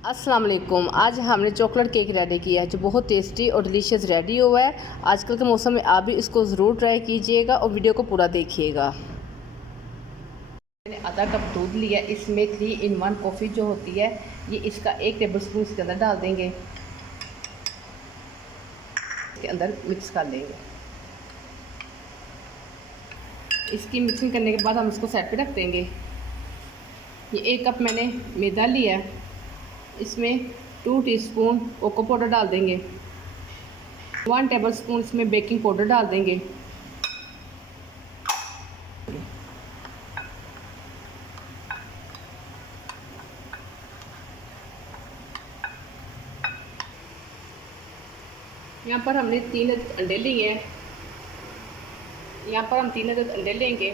अस्सलाम वालेकुम। आज हमने चॉकलेट केक रेडी किया है जो बहुत टेस्टी और डिलीशियस रेडी हुआ है। आजकल के मौसम में आप भी इसको ज़रूर ट्राई कीजिएगा और वीडियो को पूरा देखिएगा। मैंने आधा कप दूध लिया, इसमें 3 in 1 कॉफ़ी जो होती है ये इसका 1 टेबल स्पून इसके अंदर डाल देंगे, इसके अंदर मिक्स कर लेंगे। इसकी मिक्सिंग करने के बाद हम इसको साइड पे रख देंगे। ये 1 कप मैंने मैदा लिया है, इसमें 2 टीस्पून कोको पाउडर डाल देंगे, 1 टेबल स्पून इसमें बेकिंग पाउडर डाल देंगे, यहाँ पर हमने 3 अंडे लिए हैं। यहाँ पर हम 3 अंडे लेंगे।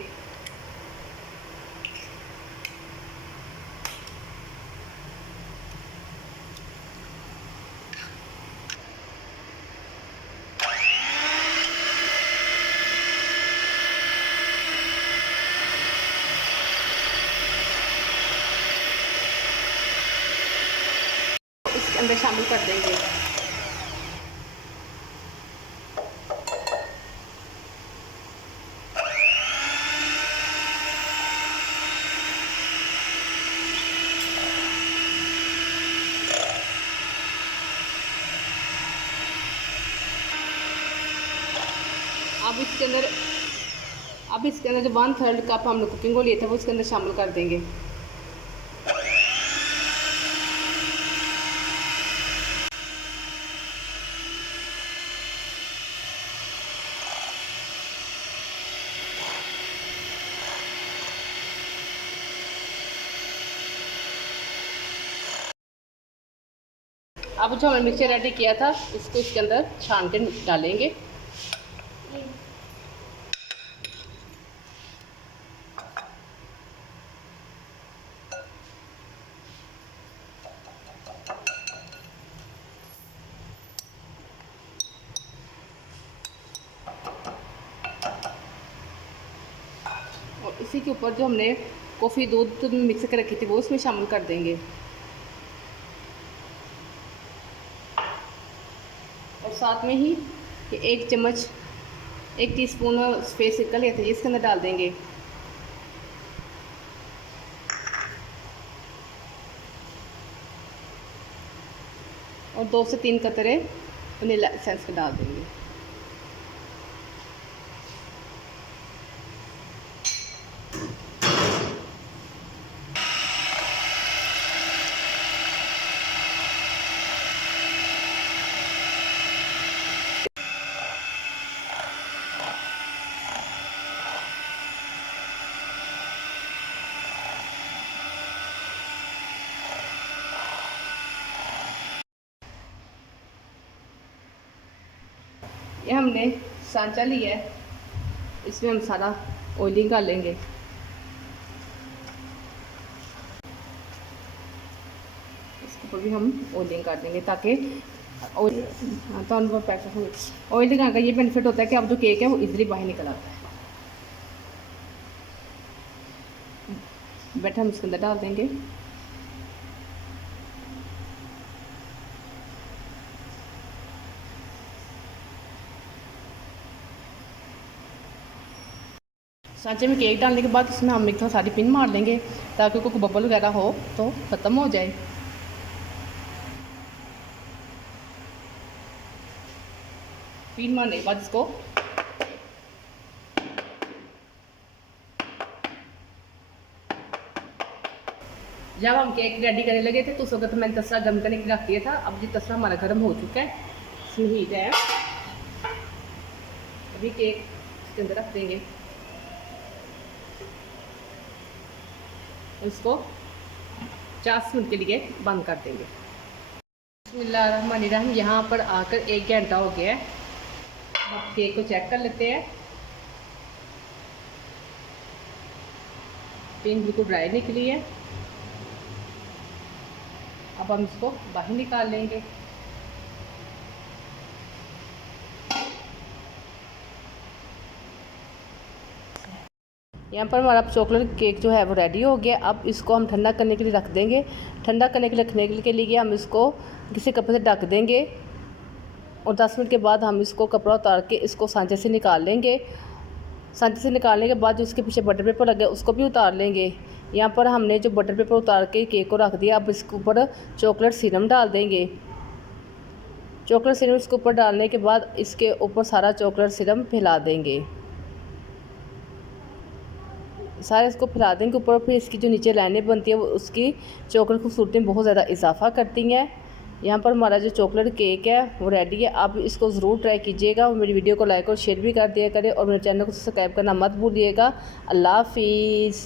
इसके अंदर शामिल कर देंगे। अब इसके अंदर जो 1/3 कप हम लोग कुकिंग को लिए थे वो इसके अंदर शामिल कर देंगे। अब जो हमने मिक्सचर रेडी किया था इसको इसके अंदर छान के डालेंगे। और इसी के ऊपर जो हमने कॉफ़ी दूध मिक्स कर रखी थी वो इसमें शामिल कर देंगे। और साथ में ही 1 चम्मच 1 टीस्पून स्पेस सिरका लिया था इसके अंदर डाल देंगे। और 2 से 3 कतरे वनीला एसेंस के डाल देंगे। ये हमने सांचा लिया है, इसमें हम सारा ऑयलिंग कर लेंगे। इसके ऊपर भी हम ऑयलिंग कर देंगे ताकि ऑयल लगाने का ये बेनिफिट होता है कि अब जो केक है वो इजीली बाहर निकल आता है। बैटर हम इसके अंदर डाल देंगे। सांचे में केक डालने के बाद इसमें हम एक सारी पिन मार देंगे ताकि कोई बबल वगैरह हो तो ख़त्म हो जाए। पिन मारने के बाद इसको जब हम केक रेडी करने लगे थे तो उस वक्त मैंने तसला गर्म करने के रख दिया था। अब ये तसला हमारा गर्म हो चुका है, इसमें हीट है। अभी केक इसके अंदर रख देंगे, इसको 50 मिनट के लिए बंद कर देंगे। बिस्मिल्लाहिर्रहमानिर्रहीम। यहाँ पर आकर 1 घंटा हो गया है। अब केक को चेक कर लेते हैं। पिन बिल्कुल ड्राई निकली है। अब हम इसको बाहर निकाल लेंगे। यहाँ पर हमारा चॉकलेट केक जो है वो रेडी हो गया। अब इसको हम ठंडा करने के लिए रख देंगे। ठंडा करने के लिए रखने के लिए हम इसको किसी कपड़े से ढक देंगे और 10 मिनट के बाद हम इसको कपड़ा उतार के इसको सांचे से निकाल लेंगे। सांचे से निकालने के बाद जो उसके पीछे बटर पेपर लगे उसको भी उतार लेंगे। यहाँ पर हमने जो बटर पेपर उतार के केक को रख दिया। अब इसके ऊपर चॉकलेट सिरम डाल देंगे। चॉकलेट सिरम इसके ऊपर डालने के बाद इसके ऊपर सारा चॉकलेट सिरम फैला देंगे। सारे इसको फैला देंगे ऊपर। फिर इसकी जो नीचे लाइनें बनती है वो उसकी चॉकलेट खूबसूरती में बहुत ज़्यादा इजाफा करती हैं। यहाँ पर हमारा जो चॉकलेट केक है वो रेडी है। आप इसको ज़रूर ट्राई कीजिएगा और मेरी वीडियो को लाइक और शेयर भी कर दिया करें और मेरे चैनल को सब्सक्राइब करना मत भूलिएगा। अल्लाह हाफिज़।